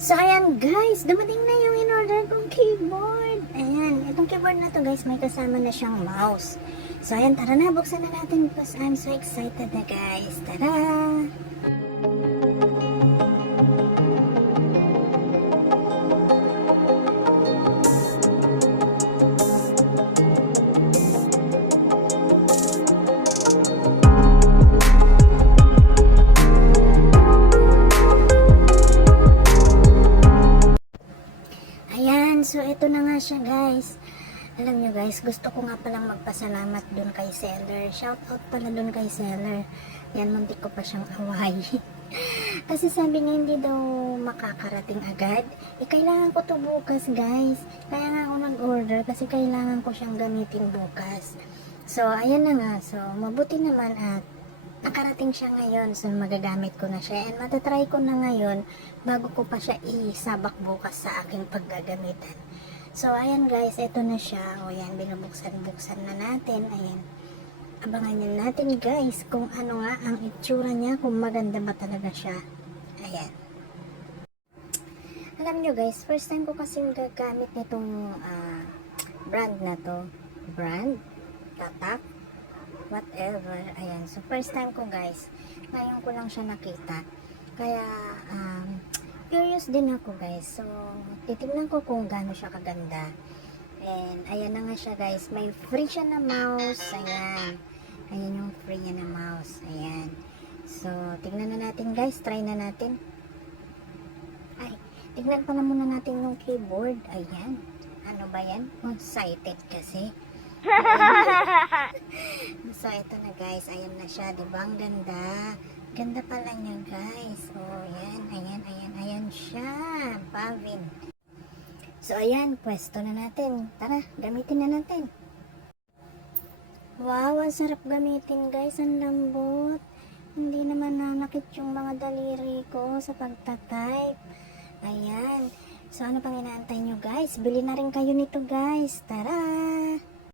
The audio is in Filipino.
So, ayan guys, dumating na yung in-order kong keyboard. Ayan, itong keyboard na to guys, may kasama na siyang mouse. So, ayan, tara na, buksan na natin because I'm so excited na guys. Tara! Ayan, so ito na nga siya guys. Alam nyo guys, gusto ko nga palang magpasalamat dun kay seller. Shout out pala dun kay seller. Yan, muntik ko pa siyang away. Kasi sabi niya hindi daw makakarating agad. Kailangan ko to bukas guys. Kaya nga ako nag-order kasi kailangan ko siyang gamitin bukas. So, ayan na nga. So, mabuti naman at nakarating siya ngayon. So, magagamit ko na siya. And matatry ko na ngayon bago ko pa siya isabak bukas sa aking paggagamitan. So, ayan guys, ito na siya. O yan, binubuksan-buksan na natin. Ayan. Abangan nyo natin guys kung ano nga ang itsura niya, kung maganda ba talaga siya. Ayan. Alam nyo guys, first time ko kasing gagamit nitong brand na to. Brand? Tatak? Whatever. Ayan. So, first time ko guys. Ngayon ko lang siya nakita. Kaya, curious din ako guys. So, titignan ko kung gaano siya kaganda. And, ayan na nga siya guys. May free siya na mouse. Ayan. Ayan yung free niya na mouse. Ayan. So, tignan na natin guys. Try na natin. Ay, tignan pa na muna natin yung keyboard. Ayan. Ano ba yan? One-sided kasi. So, ito na guys. Ayan na siya. Diba? Ang ganda. Ganda pala niya guys. Oh, ayan. Ayan siya. Pavin. So, ayan. Pwesto na natin. Tara, gamitin na natin. Wow, ang sarap gamitin guys. Ang lambot. Hindi naman nanakit yung mga daliri ko sa pagtatype. Ayan. So, ano pang inaantay nyo guys? Bili na rin kayo nito guys. Tara!